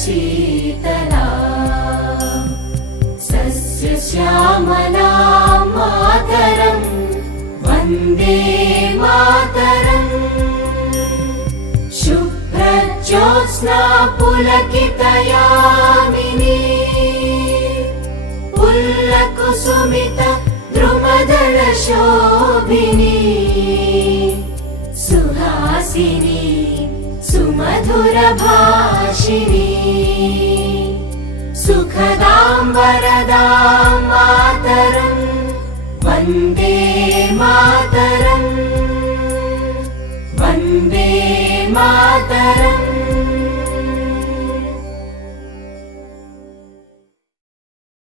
शीतला सस्यश्यामलां मातरं वन्दे मातरम् शुभ्रज्योत्स्ना पुलकितयामिनी पुल्लकुसुमित द्रुमदलशोभिनी सुहासिनी सुमधुरभाषिणी सुखदां वरदां मातरं वन्दे मातरम् वन्दे मातरम्।